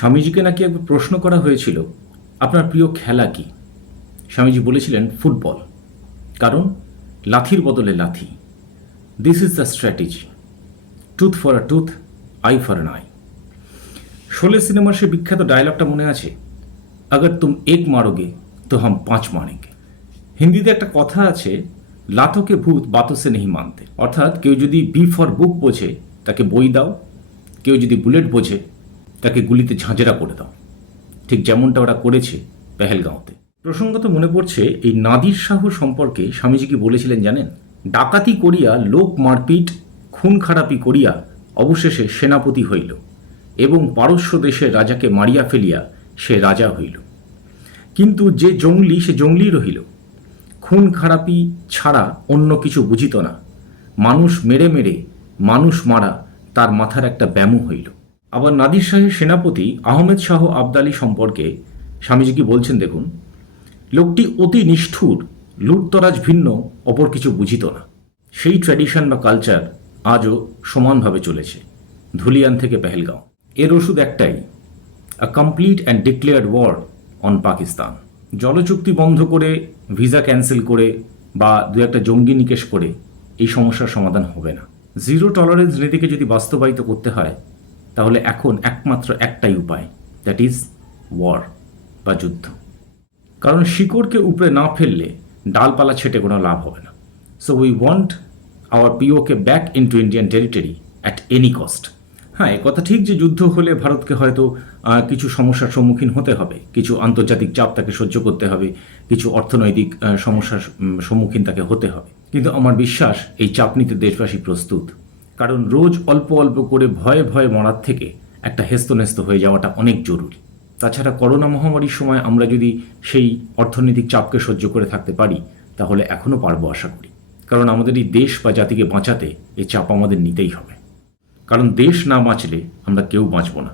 স্বামীজিকে নাকি একবার প্রশ্ন করা হয়েছিল, আপনার প্রিয় খেলা কি? স্বামীজি বলেছিলেন, ফুটবল। কারণ, লাথির বদলে লাথি। This is the strategy tooth for a tooth eye for an eye Sholay সিনেমার সে বিখ্যাত ডায়লগটা মনে আছে? আগর তুম এক মারোগে, তো হাম পাঁচ মারেগে হিন্দিতে একটা কথা আছে, লাথকে ভূত বাতসে নেহি মানতে। অর্থাৎ, কেউ যদি বি ফর বুক বোঝে, তাকে বই দাও। কেউ যদি বুলেট বোঝে তাকে গুলিতে ঝাঁঝেরা করে দাও। ঠিক যেমনটা ওরা করেছে পেহেলগাঁওতে। প্রসঙ্গত মনে পড়ছে, এই নাদির শাহ সম্পর্কে স্বামীজি কি বলেছিলেন জানেন? ডাকাতি করিয়া লোক মারপিট, খুন খারাপি করিয়া অবশেষে সেনাপতি হইল এবং পারস্য দেশের রাজাকে মারিয়া ফেলিয়া সে রাজা হইল। কিন্তু যে জঙ্গলি, সে জঙ্গলি রহিল। খুন খারাপি ছাড়া অন্য কিছু বুঝিত না। মানুষ মেরে মেরে, মানুষ মারা তার মাথার একটা ব্যামো হইল। আবার নাদির শাহের সেনাপতি আহমেদ শাহ আবদালি সম্পর্কে স্বামীজি কি বলছেন, দেখুন, লোকটি অতি নিষ্ঠুর, লুটতরাজ ভিন্ন, অপর কিছু বুঝিত না। সেই ট্র্যাডিশন বা কালচার আজও সমানভাবে চলেছে, ধুলিয়ান থেকে পেহেলগাঁও। এর ওষুধ একটাই a complete and declared war on Pakistan জলচুক্তি বন্ধ করে, ভিসা ক্যান্সেল করে, বা দু একটা জঙ্গি নিকেশ করে, এই সমস্যার সমাধান হবে না। জিরো টলারেন্স নীতিকে যদি বাস্তবায়িত করতে হয় তাহলে এখন একমাত্র একটাই উপায় দ্যাট ইজ ওয়ার বা যুদ্ধ। কারণ শিকড়কে উপরে না ফেললে ডালপালা ছেটে কোনো লাভ হবে না। So we want our PoK back in to Indian territory at any cost হ্যাঁ কথা ঠিক যে যুদ্ধ হলে ভারতকে হয়তো কিছু সমস্যার সম্মুখীন হতে হবে, কিছু আন্তর্জাতিক চাপ তাকে সহ্য করতে হবে, কিছু অর্থনৈতিক সমস্যার সম্মুখীন তাকে হতে হবে। কিন্তু আমার বিশ্বাস, এই চাপ নিতে দেশবাসী প্রস্তুত। কারণ রোজ অল্প অল্প করে ভয়ে ভয়ে মরার থেকে একটা হেস্তনেস্ত হয়ে যাওয়াটা অনেক জরুরি। তাছাড়া করোনা মহামারীর সময় আমরা যদি সেই অর্থনৈতিক চাপকে সহ্য করে থাকতে পারি, তাহলে এখনও পারব আশা করি। কারণ আমাদের এই দেশ বা জাতিকে বাঁচাতে এই চাপ আমাদের নিতেই হবে। কারণ দেশ না বাঁচলে আমরা কেউ বাঁচব না।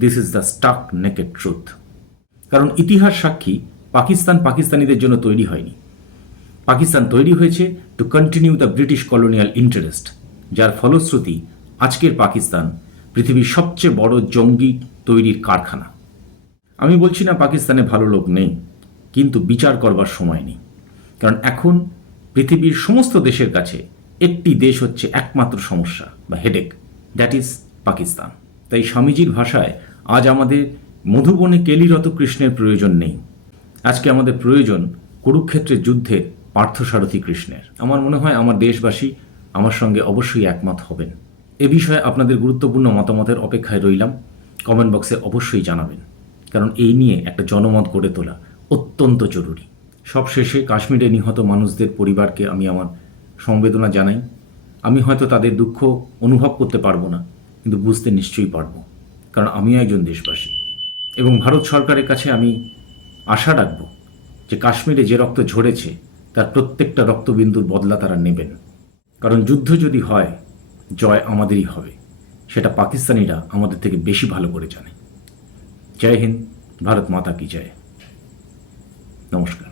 This is the stark naked truth কারণ ইতিহাস সাক্ষী, পাকিস্তান পাকিস্তানিদের জন্য তৈরি হয়নি। পাকিস্তান তৈরি হয়েছে to continue the British colonial interest যার ফলশ্রুতি আজকের পাকিস্তান পৃথিবীর সবচেয়ে বড় জঙ্গি তৈরির কারখানা। আমি বলছি না পাকিস্তানে ভালো লোক নেই, কিন্তু বিচার করবার সময় নেই। কারণ এখন পৃথিবীর সমস্ত দেশের কাছে একটি দেশ হচ্ছে একমাত্র সমস্যা বা হেডেক দ্যাট ইজ পাকিস্তান। তাই স্বামীজির ভাষায় আজ আমাদের মধুবনে কেলিরত কৃষ্ণের প্রয়োজন নেই। আজকে আমাদের প্রয়োজন কুরুক্ষেত্রের যুদ্ধে পার্থসারথী কৃষ্ণের। আমার মনে হয় আমার দেশবাসী আমার সঙ্গে অবশ্যই একমত হবেন। এ বিষয়ে আপনাদের গুরুত্বপূর্ণ মতামতের অপেক্ষায় রইলাম। কমেন্ট বক্সে অবশ্যই জানাবেন। কারণ এই নিয়ে একটা জনমত গড়ে তোলা অত্যন্ত জরুরি। সবশেষে কাশ্মীরে নিহত মানুষদের পরিবারকে আমি আমার সমবেদনা জানাই। আমি হয়তো তাদের দুঃখ অনুভব করতে পারব না, কিন্তু বুঝতে নিশ্চয়ই পারব। কারণ আমিও একজন দেশবাসী। এবং ভারত সরকারের কাছে আমি আশা রাখব যে কাশ্মীরে যে রক্ত ঝরেছে, তার প্রত্যেকটা রক্তবিন্দুর বদলা তারা নেবেন। কারণ যুদ্ধ যদি হয়, জয় আমাদেরই হবে। সেটা পাকিস্তানিরা আমাদের থেকে বেশি ভালো করে জানে। জয় হিন্দ, ভারত মাতা কি জয়। নমস্কার।